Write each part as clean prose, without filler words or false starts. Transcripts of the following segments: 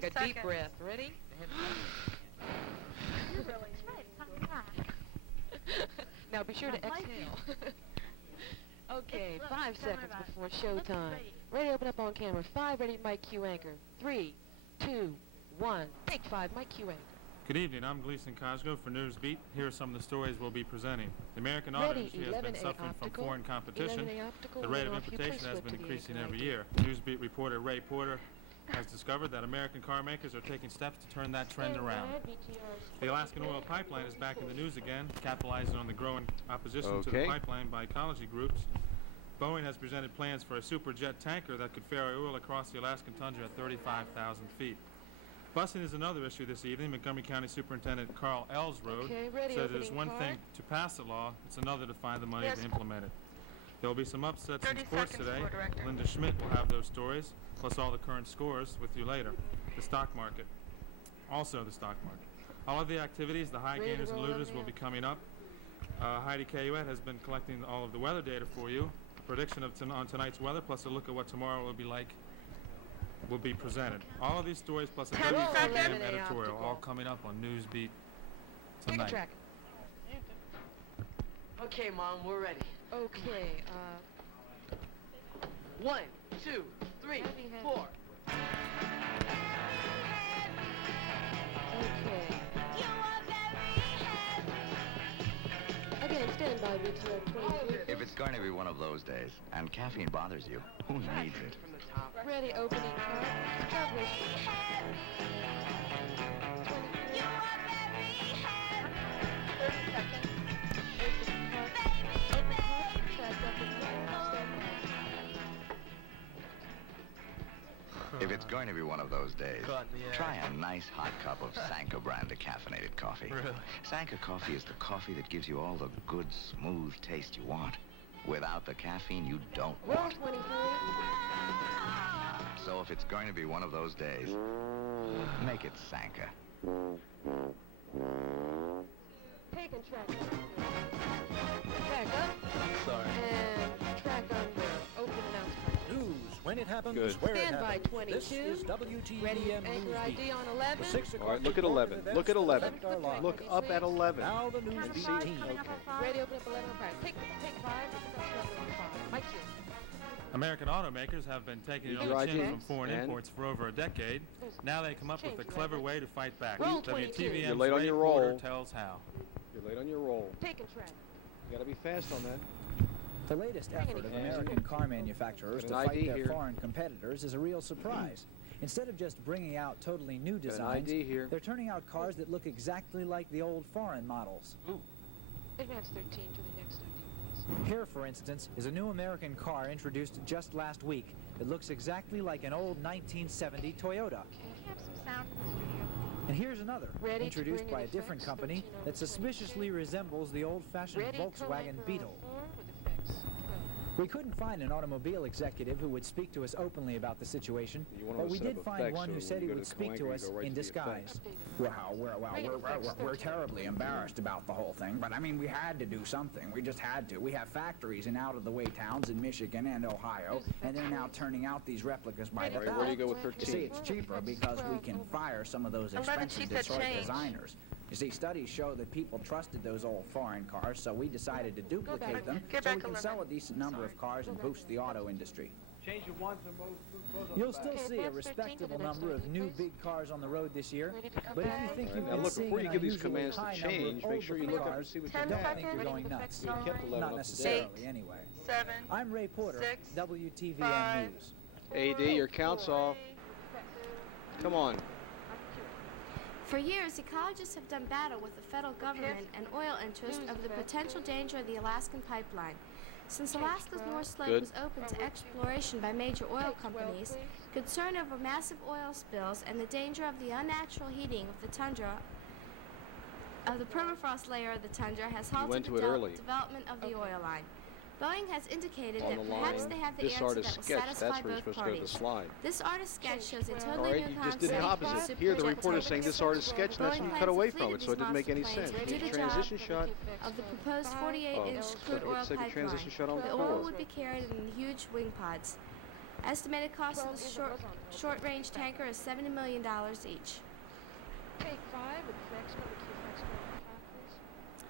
take a deep breath. Ready? Now be sure to exhale. Okay, 5 seconds before showtime. Ready, open up on camera. 5, ready, mic cue anchor. 3, 2, 1. Take 5, mic cue anchor. Good evening, I'm Gleason Cosgrove for Newsbeat. Here are some of the stories we'll be presenting. The American auto industry has been suffering from foreign competition. The rate of importation has been increasing every year. Newsbeat reporter Ray Porter has discovered that American car makers are taking steps to turn that trend around. The Alaskan oil pipeline is back in the news again, capitalizing on the growing opposition to the pipeline by ecology groups. Boeing has presented plans for a superjet tanker that could ferry oil across the Alaskan tundra at 35,000 feet. Busing is another issue this evening. Montgomery County Superintendent Carl Ellsrode says it is one thing to pass a law, it's another to find the money to implement it. There will be some upsets in sports today. Linda Schmidt will have those stories, plus all the current scores with you later. The stock market. Also the stock market. All of the activities, the high gainers and looters will be coming up. Heidi Cayuette has been collecting all of the weather data for you. A prediction of on tonight's weather, plus a look at what tomorrow will be like, will be presented. All of these stories plus a WTVM editorial, all coming up on Newsbeat tonight. Okay, Mom, we're ready. Okay, 1, 2, 3, 4. Okay. Again, stand by VTR 22. If it's going to be one of those days, and caffeine bothers you, who needs it? Ready, opening card. Travelers. 30 seconds. If it's going to be one of those days, try a nice hot cup of Sanka brand decaffeinated coffee. Really? Sanka coffee is the coffee that gives you all the good, smooth taste you want. Without the caffeine you don't want. So if it's going to be one of those days, make it Sanka. Take and track up. Track up. Sorry. And track under. Open announcement. News when it happens, Good. where Stand it by happens. 22. This is WTVM Ready, anchor Newsbeat. ID on 11. The 6 o'clock All right, look at report 11. of events Look at that 11. affect our lives. Look up at 11. Now the Newsbeat team. Ready, open up 11 prize. Take 5. Mike Hughes. American automakers have been taking it on Your the chin ID from foreign and- imports for over a decade. Now they come up with a clever way to fight back. Roll 22. You're WTVM's late on Ray your Porter roll. tells how. You're late on your roll. Take and track. You got to be fast on that. The latest effort of American car manufacturers to Got an fight ID their here. foreign competitors is a real surprise. Instead of just bringing out totally new Got an designs, ID here. they're turning out cars that look exactly like the old foreign models. Advance 13 to the next ID. Here, for instance, is a new American car introduced just last week. It looks exactly like an old 1970 Toyota. Can we have some sound in the studio? And here's another, Ready to introduced bring by a in different effects, company 13 that suspiciously resembles the old-fashioned Ready, Volkswagen co-anchor Beetle. on 4 with effects 12. We couldn't find an automobile executive who would speak to us openly about the situation, You wanna but we set did up find effects, one who so said when he you go would to speak co-anchor, to you us go right in to the disguise. We're terribly embarrassed about the whole thing, but I mean, we had to do something. We just had to. We have factories in out-of-the-way towns in Michigan and Ohio, and they're now turning out these replicas by the All right, where do you go thousands. with You see, 13? it's cheaper because we can fire some of those 11, expensive she said Detroit change. designers. You see, studies show that people trusted those old foreign cars, so we decided to duplicate them Get so we back can 11. sell a decent number of cars and boost the auto industry. Change it once and both You'll still Okay, see a advance 13 to respectable the next number of ID, new please. big cars on the road this year, Ready to come but if you back? think you've Now been look, seeing before you an give these unusually commands to high change, number of make older sure you look up and cars, see what Ten you don't have. think you're going nuts. You kept 11 Not up to necessarily, date. anyway. 7, I'm Ray Porter, 6, WTVM 5, News. AD, your count's off. Come on. For years, ecologists have done battle with the federal government and oil interests over the potential danger of the Alaskan pipeline. Since Alaska's North Slope Good. was open to exploration by major oil companies, concern over massive oil spills and the danger of the unnatural heating of the tundra, of the permafrost layer of the tundra, has halted went the to it early. development of the oil line. Boeing has indicated On that the perhaps line. they have the This answer artist that will sketch, satisfy that's where you're both supposed to go to the parties. slide. This artist sketch shows a All totally right, new you concept just did the for opposite. Here, the superjet reporter's saying tanks. this artist sketch, and that's when you cut away from it, so it didn't make any sense. Boeing You need a plans to transition shot. of the proposed 48-inch Oh, crude oil let's take a pipeline. transition shot on The 4. oil would be carried in huge wing pods. Estimated cost of the short-range tanker is $70 million each. Take 5 with flex cover, Q flex cover, please.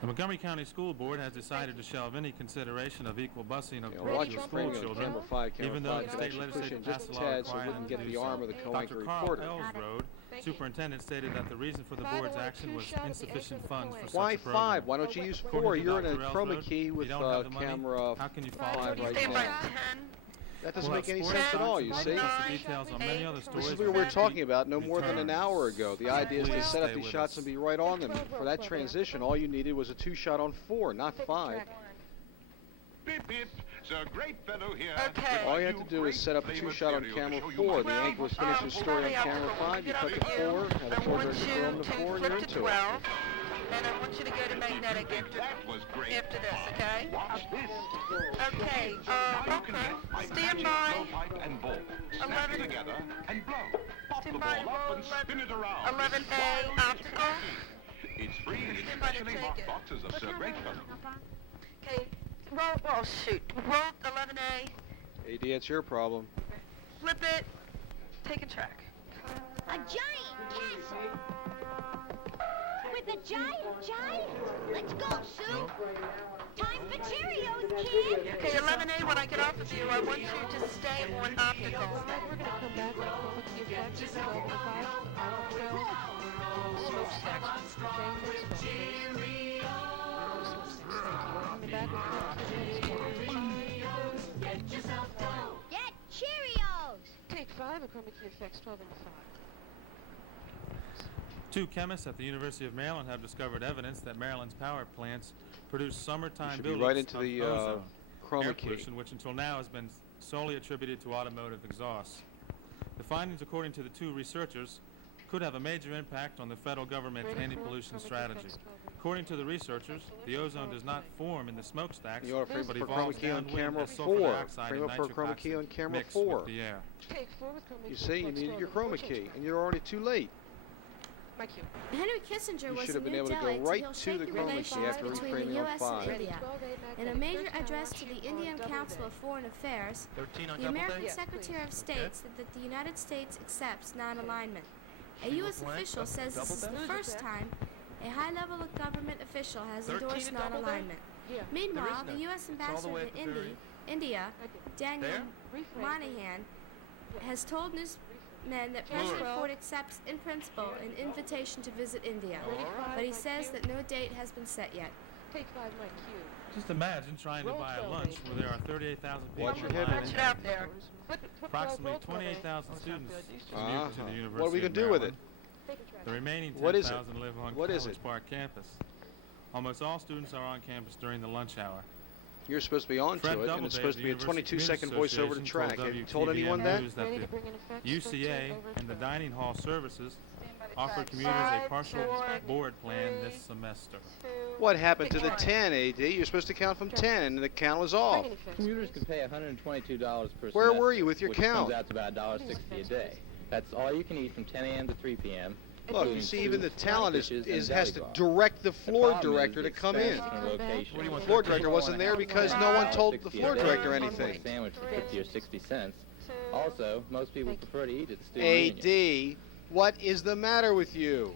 The Montgomery County School Board has decided to shelve any consideration of equal busing of Watch parochial your school screen on children, camera 5, camera even though 5 the could state actually push legislature in passed just a a law tad so we requiring can them get to the do arm of the so. co-anchor Dr. Carl reporter. Ellsrode, superintendent, stated that the reason for the board's action was insufficient funds for Why such a program. 5? Why don't you use According 4? to You're in a Dr. chroma Ellsrode, key if with you don't have the money, camera how can you 5 follow right these now. That doesn't make any sense at all, you see. Details on many other stories This is what we were talking about no more than an hour ago. The idea is to set up these shots and be right on them. For that transition, all you needed was a 2-shot on 4, not 5. Beep, beep. Sir, great fellow here. Okay. All you have to do is set up a 2-shot on camera 4. The anchor will finish his story on camera 5. You cut to 4, have a I want director you throw him to to 4, and flip you're to into 12, it. and I want you to go to magnetic That was great. after this, okay? Watch this. Okay, Now you can get my stand magic by. blowpipe and ball. Snap 11. it together and blow. Pop the Stand ball by, up roll and spin it around. 11A Wild and optical. exciting. It's free in Stand by to specially take marked it. boxes of Sir Great Fellow. Okay, roll, oh shoot, roll 11A, AD, that's your problem. flip it, take a track. A giant castle! With a giant! Let's go, Sue! Time for Cheerios, kid! Okay, 11A, when I get off of you, I want you to stay on optical. We're going to come back with chroma key effects, 12 and 5, smokestacks, coming back with chroma key effects, Get Cheerios! Take 5 with chroma key effects, 12 and 5. 2 chemists at the University of Maryland have discovered evidence that Maryland's power plants produce summertime Should be buildups right into of the ozone, air chroma key. pollution, which until now has been solely attributed to automotive exhaust. The findings, according to the 2 researchers, could have a major impact on the federal government's anti-pollution strategy. According to the researchers, the ozone does not form in the smokestacks, You ought to frame but it for evolves chroma key on downwind camera as sulfur 4. dioxide Frame and it for nitric chroma key on oxide camera mix 4. with the air. Take 4 with chroma key You see, you effects, needed 12 your and 4. chroma key, and you're already too late. My cue. Henry Kissinger You was should in have been New able to Delhi go right to to shape the the chroma key relations after between reframing the on U.S. 5. and India. In a major address to the Indian Council of Foreign Affairs, the American Secretary of State said that the United States accepts non-alignment. A U.S. official says this is the first time a high-level government official has endorsed non-alignment. Meanwhile, the U.S. ambassador to India, Daniel Moynihan, has told newsmen that President Ford accepts in principle an invitation to visit India, but he says that no date has been set yet. Take 5, my cue. Just imagine trying to buy a lunch where there are 38,000 people Watch your in head. line. Watch it out there. Approximately 28,000 students commute to the University What are we of going to do with it? Maryland. The remaining What is it? 10,000 live on What is College it? Park campus. Almost all students are on campus during the lunch hour. You're supposed to be on Fred to it, and Doubleday it's supposed of to the be a University 22-second Community voiceover to Association track. told Have you told WTVN anyone that? News that Ready the to bring in effects, UCA 13 over and the 12. dining hall services offer track. commuters a 5, partial 4, board plan 3, this semester. 2, What happened to the Take 10, AD? You're supposed to count from 10, and the count was off. Bring in effects, Commuters please. could pay $122 per Where semester, were you with your which count? comes out to about $1.60 a day. That's all you can eat from 10 a.m. to 3 p.m. Look, you including see, even the soup, talent dishes, and has deli to bar. direct the The floor problem is director to it's come in. expensive and location. What do you want, The floor 13? director wasn't there because no one told the floor director anything. Sandwich for 50 or 60 cents. Also, most people prefer to eat at the student union. AD, what is the matter with you?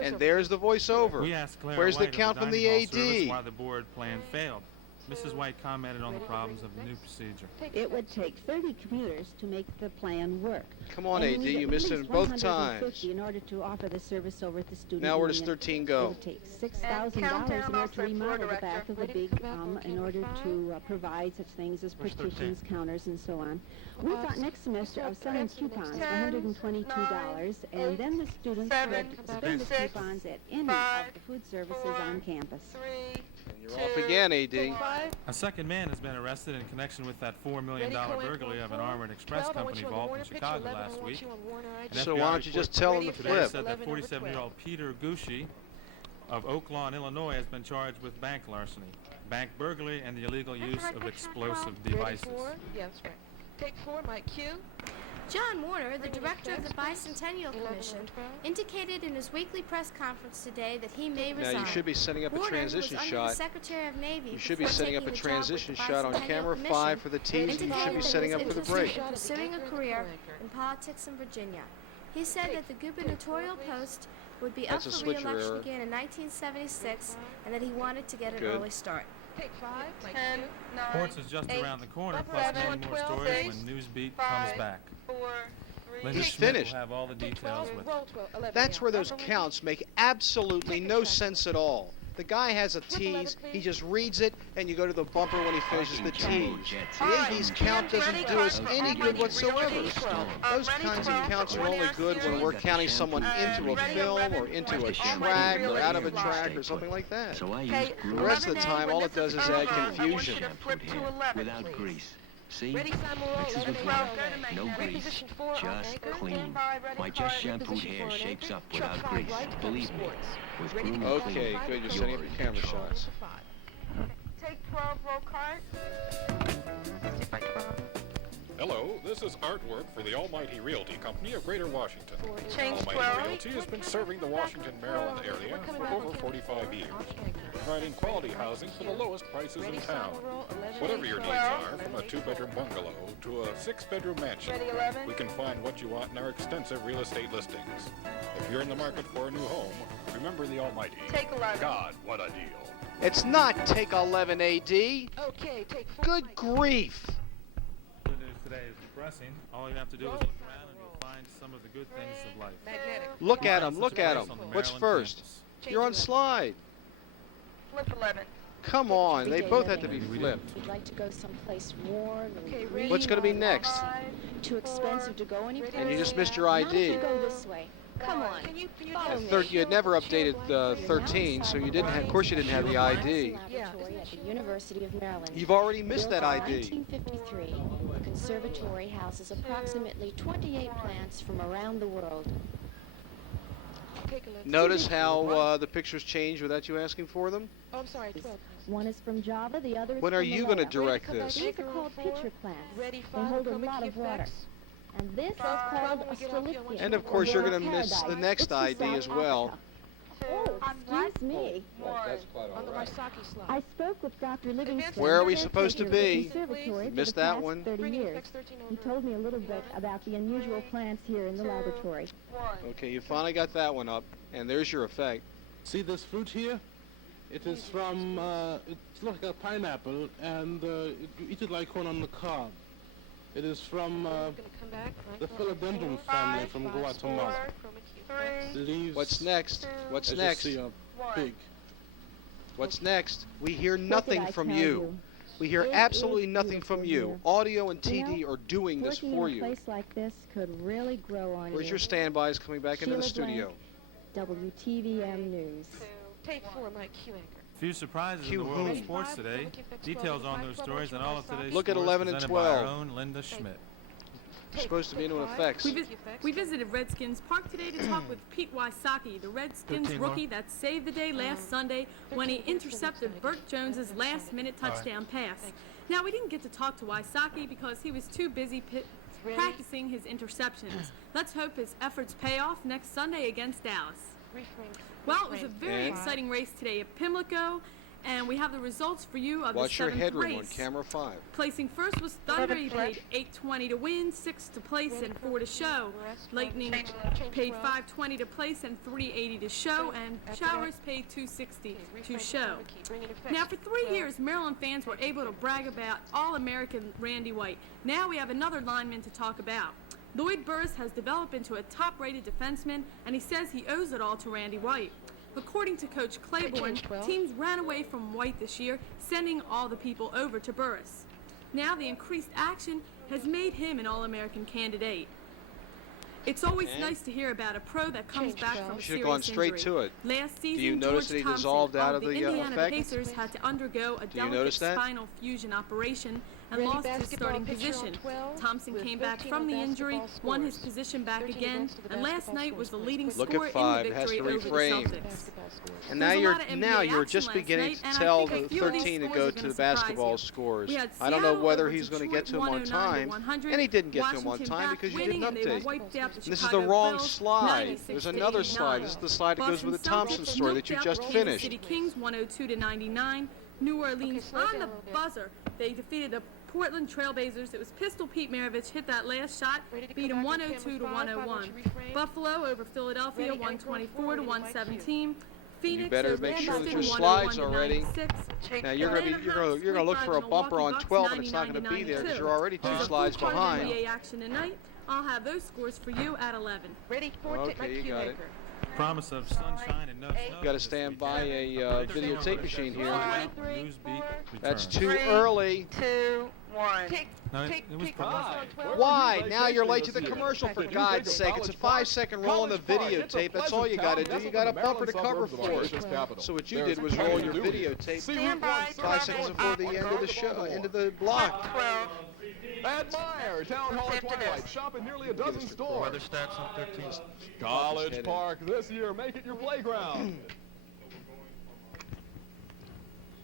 And there's the voiceover. We asked Claire Where's the White of count from dining the hall service AD? why the board plan failed. Mrs. White commented on the problems of the new procedure. It would take 30 commuters to make the plan work. Come on, And AD, we need you at missed it least both 150 times. in order to offer the service over at the student Now where does union. 13 It go? would take And $6,000 countdown in order also, to remodel floor the back of the director. big, Ready to come back on in order camera to provide such things as Where's partitions, counters, and so on. We thought next semester of selling coupons for 10, $122, and then the students 7, could spend the 6, coupons at any 5, of the food services 4, on campus. 3, You're off again, AD. 5, A second man has been arrested in connection with that $4 million burglary of an Armored Express Company vault in Chicago last week. An So FBI why don't you just report tell him to today flip? said that 47-year-old Peter Gucci of Oak Lawn, Illinois, has been charged with bank larceny, bank burglary, and the illegal use of explosive devices. Yeah, that's right. Take 4, Mike Q. John Warner, the director of the Bicentennial Commission, indicated in his weekly press conference today that he may resign. Now you should be setting up a Warner, transition who was shot. Under the Secretary of Navy You should be before setting up a taking the job with transition the shot on Bicentennial camera Commission, 5 for the tees, and you should indicated be that setting he up was for the break. interested in pursuing a career in politics in Virginia. He said that the gubernatorial post would be up That's a for switcher re-election error. again in 1976, and that he wanted to get an Good. early start. Take 5, Mike 10, 9, Sports is just 8, around the corner, plus 7, many more 12, stories 6, when Newsbeat 5, comes back. 4, 3, Linda He's Schmidt finished. will have all the details with it. roll 12, 11 That's where those Upper counts make absolutely no sense at all. The guy has a tease, he just reads it, and you go to the bumper when he finishes the tease. The AD's count doesn't do us any good whatsoever. Those kinds of counts are only good when we're counting someone into a film or into a track or out of a track or something like that. Okay, The rest of the time, all it does is add confusion. flip to 11, Without please. grease. See? Ready, Simon, roll, Mixes 11 with yellow. water. No grease. Reposition 4 on Just anchor. clean. Why just Reposition shampooed 4 hair on shapes anchor. up Truck without 5 grease. right, Believe me. sports. With Ready to groom go. Okay, Five, good, you're control. setting up your camera shots. Take 12, roll cart. Hello, this is artwork for the Almighty Realty Company of Greater Washington. Change Almighty 12. Realty has been serving the Washington, Maryland area for over 45 years, providing quality housing for the lowest prices in town. Whatever your needs are, from a 2-bedroom bungalow to a 6-bedroom mansion, Ready, 11. we can find what you want in our extensive real estate listings. If you're in the market for a new home, remember the Almighty. Take 11. God, what a deal. It's not take 11 AD. Okay, take 4. Good grief. The news today is depressing. All you have to do is look around and you'll find some of the good things of life. Magnetic. Look at Find him, look such a at place him. on the What's Maryland first? campus. You're on slide. Flip 11. Come on, they both have to be flipped. We'd like to go someplace warm and green. What's going to be on next? 5, Too expensive to go anywhere. And you just missed your Why don't ID. you go this way? Come on. Follow me. You had never updated 13, so you didn't. Of course, you didn't have the ID. Laboratory at the University of Maryland. You've already missed Built that in ID. 1953, the conservatory houses approximately 28 plants from around the world. Take 11. Notice how the pictures change without you asking for them? Oh, I'm sorry, 12. One is from Java, the other is When from are you going to Malaya. direct this? These are called pitcher plants. Ready, They 5. hold a Chroma lot key of water. effects. And this is 12, called when a we get off here, I want you And to of course, you're going to Paradise. miss the next It's in ID South as well. Africa. Oh, excuse me. On the Waisaki slide. I spoke with Dr. Livingston. Where are we supposed to be? Conservatory for Missed the that past one. 30 Bring years. effects 13 He over. told me a little bit about the unusual plants here in the laboratory. 1. Okay, you finally got that one up, and there's your effect. See this fruit here? It is from, it's like a pineapple, and you eat it like one on the cob. It is from Gonna come back, right? the philodendron family from Guatemala. 3, The leaves, What's next? What's as you next? see, are 1. big. What's next? We hear What did nothing I from tell you. We hear It absolutely is nothing from beautiful you. here. Audio and You TD know, are doing this Working for in a you. place like this could really grow on Where's you. your standbys coming back into the Sheila studio? WTVM News. Take 4, Mike Q anchor. Few surprises in Cue the world of whom? sports today. Details on those stories and all of today's Look at scores 11 and presented by our 12. own Linda Schmidt. Supposed to be into effects. We visited Redskins Park today to talk with Pete Wysocki, the Redskins 13 more. rookie that saved the day last Sunday when he intercepted Burt Jones's last-minute touchdown pass. Now, we didn't get to talk to Wysocki because he was too busy practicing his interceptions. Let's hope his efforts pay off next Sunday against Dallas. Well, it was a very And? exciting race today at Pimlico, and we have the results for you of Watch the your 7th headroom on race. camera 5. Placing first was Thunder. He paid $8.20 to win, $6 to place, and $4 to show. Lightning paid $5.20 to place and $3.80 to show, and Showers paid $2.60 to show. Now, for 3 years, Maryland fans were able to brag about All-American Randy White. Now we have another lineman to talk about. Lloyd Burris has developed into a top-rated defenseman, and he says he owes it all to Randy White. According to Coach Claiborne, teams ran away from White this year, sending all the people over to Burris. Now the increased action has made him an All-American candidate. It's always nice to hear about a pro that comes back from a Should have serious gone straight injury. to it. Last season, Do you notice George that he Thompson dissolved out of of the the Indiana effect? Pacers had to undergo a Do you notice delicate that? spinal fusion operation and lost his starting position. Thompson came back from the injury, won his position back again, and last night was the leading Look scorer at 5. in the It has victory to over the reframe. Celtics. And There's you're just beginning to tell the 13 to go to the basketball scores. I don't know whether he's going to get to him on time, and he didn't get to him on time because you didn't update. This is the wrong slide. There's another slide. This is the slide that goes with the Thompson story that you just finished. City Kings 102-99. New Orleans on the buzzer. They defeated the Portland Trailblazers. It was Pistol Pete Maravich hit that last shot, beat him 102-101. Buffalo over Philadelphia 124-117. Phoenix You better make sure that your slides are ready. Now you're gonna look for a bumper on 12, and it's not going to be there because you're already 2 slides behind. NBA action tonight. I'll have those scores for you at 11. Ready for Okay, you got it. Promise of sunshine and no snow. You got to stand by a videotape machine here. News beat That's returns. too early. 2, 1. No, it was Why? Now you're late to the commercial, for God's sake. It's a 5-second roll on the videotape. That's all you got to do. You got a bumper to cover for it. So what you did was roll your videotape 5 seconds before the end of the show, end of the block. Admire Town Hall Twilight. Shop in nearly a dozen stores. Weather stats on 13. College Park this year. Make it your playground.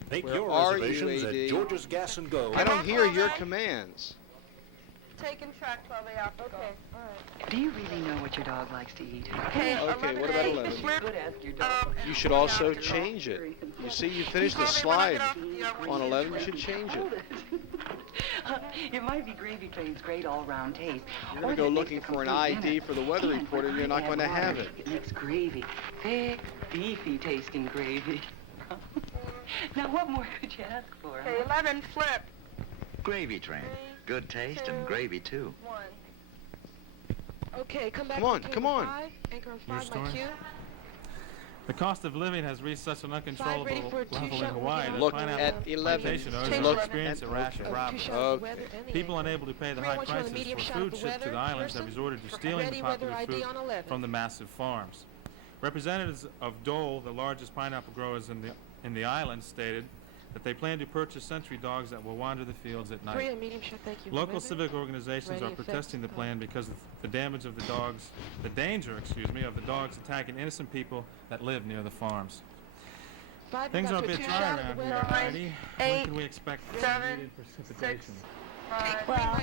Make Where your are reservations you, at AD? George's Gas and Go. I don't hear your commands. Taking track 12A off. Okay, all right. Do you really know what your dog likes to eat? Okay, what about 11? You should also change it. You see, you finished the slide on 11. You should change it. It might be Gravy Train's great all-round taste. You're going to go looking for an ID for the weather reporter. You're not going to have it. It makes gravy. Thick, beefy tasting gravy. Now, what more could you ask for? Okay, 11, flip. Gravy Train. Good taste and gravy, too. 1. Okay, come back. Come on. Anchor on 5, Your my story? cue. The cost of living has reached such an uncontrollable level in Hawaii that Look pineapple at 11. plantation owners Look will experience a rash of robberies. People unable to pay the high prices for food shipped to the islands have resorted to stealing the popular fruit from the massive farms. Representatives of Dole, the largest pineapple growers in the islands, stated that they plan to purchase sentry dogs that will wander the fields at night. Medium shot, thank you. Local civic organizations are protesting the plan because of the damage of the dogs, the danger, of the dogs attacking innocent people that live near the farms. Things are a bit dry around here, Heidi. When can we expect needed precipitation? Well,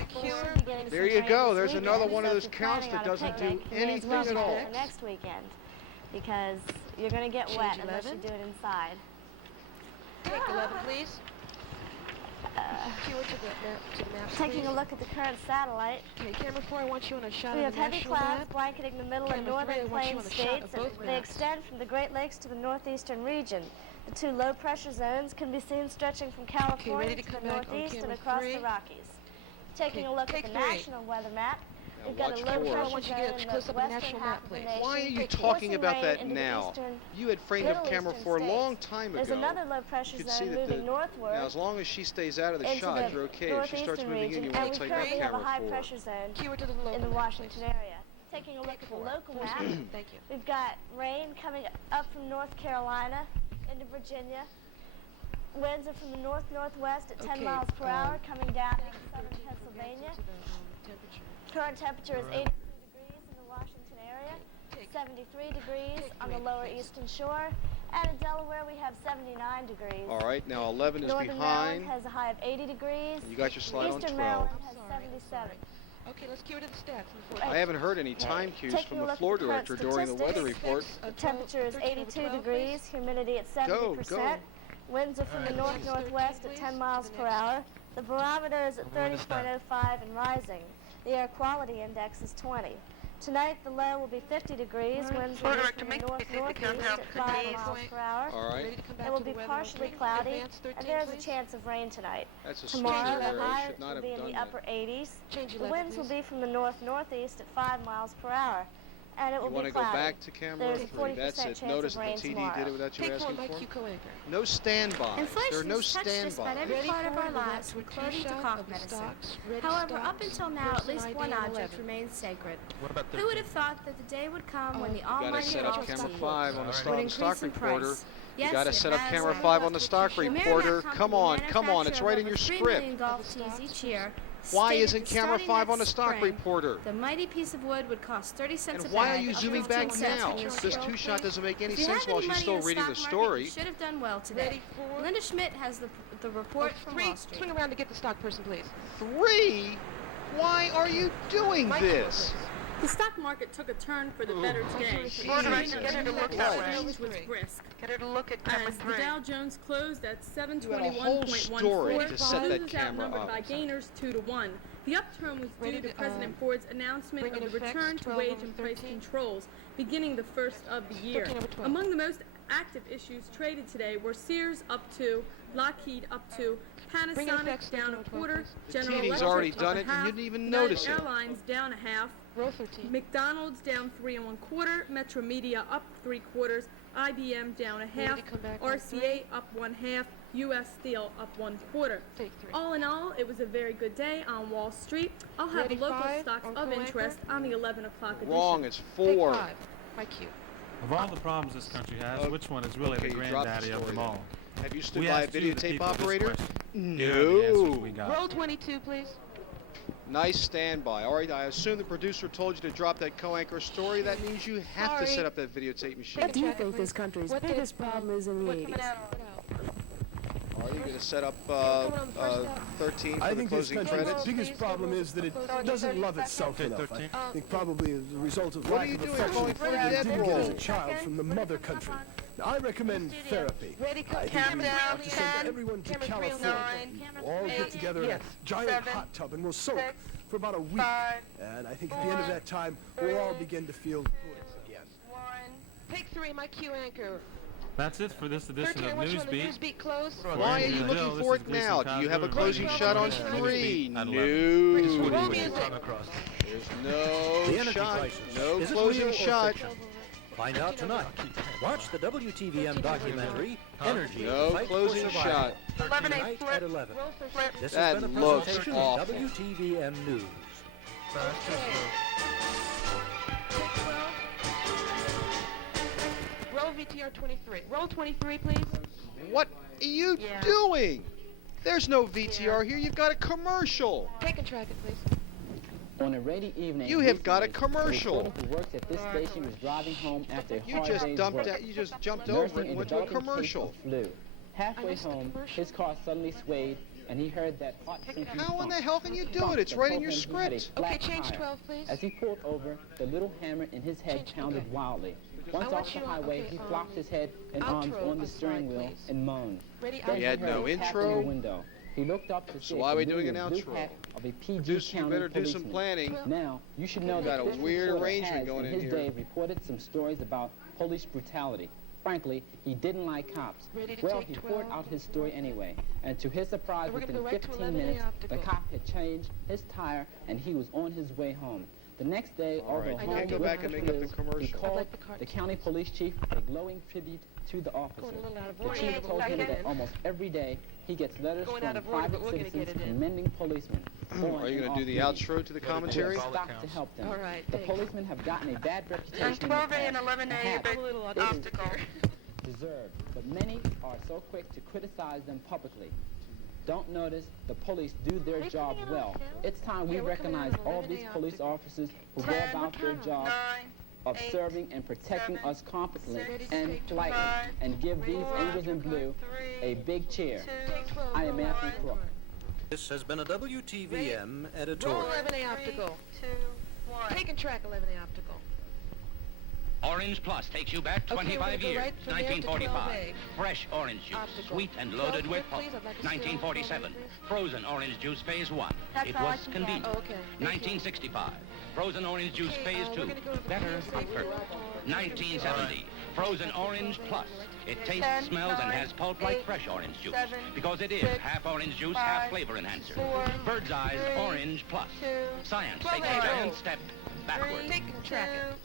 There you go. There's another one of those counts that doesn't do anything at all. Next weekend, because you're going to get wet unless you do it inside. Take 11, please. Cue it to the map, Taking a look at the current satellite. Okay, camera 4, I want you on a shot We of have the heavy national clouds map. blanketing the middle and Camera 3, I northern want you plains on a shot states, of both and they maps. extend from the Great Lakes to the northeastern region. The 2 low-pressure zones can be seen stretching from California ready to to the come back on northeast and camera across 3. the Rockies. Taking a look at the national weather map, we've got a watch low-pressure four. zone in the close up of the western national half map, of the please. nation. Why are you forcing talking rain about that into the now? eastern, You had framed up middle camera eastern 4 a long states. time There's ago. another low-pressure You could see zone that moving northward. now, as long as she stays out of the into shot, the you're okay. If she starts northeastern moving in, you region, want and to we take out currently have a camera 4. high-pressure zone in the Washington area. Taking a look at the local map, Thank you. we've got rain coming up from North Carolina into Virginia. Winds are from the north-northwest at 10 miles per hour coming down into southern Pennsylvania. Current temperature is 82 degrees in the Washington area, 73 degrees on the lower eastern shore, and in Delaware we have 79 degrees. All right, now 11 is Northern behind. Maryland has a high of 80 degrees. You got your slide on Eastern 12. Maryland has 77. Okay, let's cue it to the stats. I haven't heard any time cues Taking from a the look floor at the current director during the weather report. The temperature is 82 degrees, humidity at 70%. Winds are from the north-northwest at 10 miles per hour. The barometer is at 30.05 and rising. The air quality index is 20. Tonight, the low will be 50 degrees. Winds will be from the north-northeast at 5 miles per hour. All right. It will be partially cloudy, and there is a chance of rain tonight. That's a Tomorrow, stretch the error. high Should not will have be in done the that. upper 80s. The 11, winds will be from the north-northeast at 5 miles per hour, and it You will want be to go cloudy. back to camera There's a 3. That's 40% it. chance Notice of that rain the TD tomorrow. did it without you Take 4, asking my for cue it. co-anchor. No standbys. Inflation There are no has touched just about standbys. every part of our Ready lives, for including to shot cough of the medicine. stocks, ready However, up stocks, until now, at person least ID one on object 11. remains sacred. What about Who would have thought that the day would come when the Got to almighty set up Gulf camera Sea 5 on the would stock increase in reporter. price, Yes, You got to it set up has camera a 5 on the stock The Marriott reporter. Company, Come on, it's manufacturer right of in your over 3 script. million golf tees each year, Why stated isn't that camera starting 5 on the next stock spring, reporter? The mighty piece of wood would cost 30 cents And a why bag, are you up zooming 15 back cents now? when you're This scroll, two-shot please. doesn't make any If you sense have while any she's money still in the reading stock the market, story. You should have done well today. Ready, 4. Linda Schmidt has the report from 3. Wall Street. Swing around to get the stock person, please. 3? Why are you doing this? The stock market took a turn for the better today. Get her to look that way. Exchange was brisk. Get her to look at camera As the 3. Dow Jones closed at You had a whole story 721.14, to set that losers camera outnumbered up. by gainers 2-1. The upturn was due Ready to to, President Ford's announcement bring of in the effects, return to 12 wage over and price 13. controls, beginning the first of the year. 13 over 12. Among the most active issues traded today were Sears up 2, Lockheed up 2, Bring in Panasonic effects, down 13 over a 12, quarter, please. General TV's Electric already up done a it, and half, you didn't even United notice it. Airlines down a half, Row 13. McDonald's down 3 1/4, Metro Media up 3/4, IBM down a half, Ready to come back on RCA up 1/2, U.S. Steel up 1/4. Take 3. All in all, it was a very good day on Wall Street. I'll have Ready, local 5 stocks on of co-anchor. interest on the 11 o'clock edition. Wrong, it's Take 4. 5. My cue. Of all the problems this country has, which one is really Okay, the you dropped the granddaddy of story them all? Have you stood We by a asked you, the videotape people, this operator? question. Here are the answers No. we got. Roll 22, please. Nice standby. All right, I assume the producer told you to drop that co-anchor story. That means you have to Sorry. set up that videotape machine. What do you think this country's biggest problem is in the 80s? Are you going to set up 13 for I the think this closing country's credits? biggest problem is that it doesn't love itself enough. 13. I think probably as a result of What are lack you of doing, affection going for the that it dead didn't get as a roll? child from the mother country. Now, I recommend therapy. Ready, I think Countdown, we ought to send 10, everyone to camera 3 on California. We'll all get together in a giant 7, hot tub and we'll soak 6, for about a week. 5, And I think at the end of that time, we'll all begin to feel good again. 1. Take 3, my cue anchor. That's it for this edition 13, of which one? The Newsbeat. Newsbeat close. Why are you Bill, looking this for is it Gleason now? Do you have a Cosgrove, closing ready shot on to 3? at 11. No. Roll music. There's The no energy shot. crisis. No Is it closing real or shot. fiction? Find out tonight. Watch the WTVM documentary, Energy, No the Fight closing for Survival. shot. 11 Tonight 8 flip. at 11. Flip. This That has been a looks presentation awful. of WTVM News. Roll VTR 23. Roll 23, please. What are you doing? There's no VTR here. You've got a commercial. Take and track it, please. On a rainy evening, You have got a recently, commercial. A reporter who works at this station was driving home after a You hard just day's dumped work, that. You just jumped nursing over it and a went to a developing case commercial. of flu. Halfway missed the home, commercial. his car suddenly swayed, and he heard that hot sinking How in the thump. hell can you do Thump it? It's that right in told your him he had a script. flat Okay, change tire. 12, please. As he pulled over, the little hammer in his head Change, pounded okay. wildly. Once want off the you on- highway, okay, he flopped his head and outro arms on the on steering slide, wheel please. and moaned. Ready, Then You he had heard no a tap on intro? the window. He looked up to see So a why are we doing familiar an blue outro? hat of a PG Producer, you County better do some policeman. planning. Now, you should know You've that got a this weird reporter arrangement has, going in in his here. day, reported some stories about police brutality. Frankly, he didn't like cops. Ready to Well, take he 12. poured out his story anyway, and to his surprise, We're gonna within go right to 15 11A minutes, the optical. cop had changed his tire, and he was on his way home. The next day, All right, although you home can't go with back and the make up the flu, he commercial. called like the cartoon. the county police chief a glowing tribute to the officer. Going a little out of The order. chief told him Second. that almost every day he gets letters Going from out of order, but private we're gonna citizens get it in. commending policemen. Are you going to do the outro to the commentary? Stop to help them. All right, The thanks. policemen have gotten a bad reputation. And 12A and 11A, Perhaps but a little it is obstacle. deserved, but many are so quick to criticize them publicly. Don't notice the police do their job well. It's time we Yeah, we're coming recognize out on all 11A these police optical. officers who go 10, about their job 9, of 8, serving and protecting 7, us competently 6, and politely, 5, and give these 4, angels in blue 3, a big cheer. 2, I am Anthony Crook. This has been a WTVM Roll editorial. 11A optical. 2, 1. Take and track 11A optical. Orange Plus takes you back Okay, we're 25 gonna go years, right from there to 1945. 12A. Fresh orange juice, Optical. sweet and 12 loaded with here, pulp. please. I'd like to see 1947. Frozen orange juice phase 1. That's It all I was can convenient. get. Oh, okay. Thank you. 1965. Frozen orange juice Okay, phase we're 2. gonna go to the Better PSA comfort. for- 1970. Frozen orange plus. It tastes, 10, smells, and 9, has pulp like 8, fresh orange juice. 7, Because it is 6, half orange juice, half 5, flavor enhancer. 4, Bird's Eye's 3, Orange Plus. 2, Science 12 takes a A. giant step backward. Take and track it.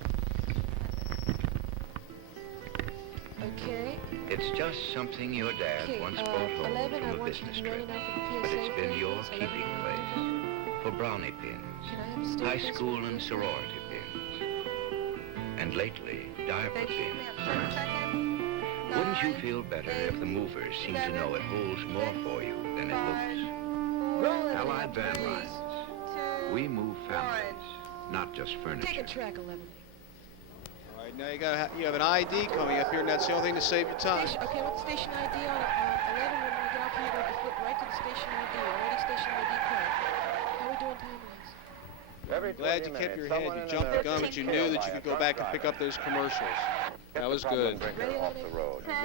Okay. It's just something your dad Okay, once brought home 11, I from a want you to business be ready trip. now for the But PSA. it's been your please. keeping 11. place for brownie pins, Can I have a high stick, school please? and sorority pins, and lately diaper Thank you. pins. We have 10 seconds. Wouldn't you feel better if the movers seemed to know it holds more for you than it looks? Allied Van Lines. We move families, not just furniture. Take a track 11. All right, now you have an ID coming up here, and that's the only thing to save you time. Okay, what's the station ID on 11? When we get off here, we'll flip right to the station ID. Already station ID card. How are we doing time-wise? Glad you kept your head. You jumped the gun, but you knew that you could go back and pick up those commercials. That was good.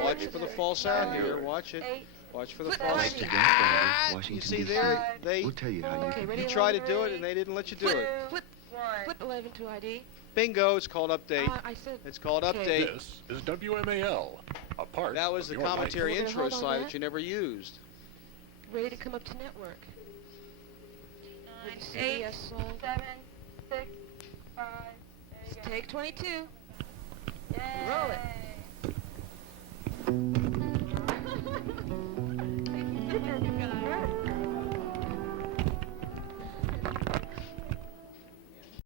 Watch for the false out here. Watch it. Watch for the false. You see there, We'll tell you how you try to do it, and they didn't let you do it. Flip 11 to ID. Bingo, it's called update. It's called update. This is WMAL, a part That was the of your commentary life. intro slide that you never used. Ready to come up to network. 9, 8, 7, 6, 5. Take 22. Yay. Roll it.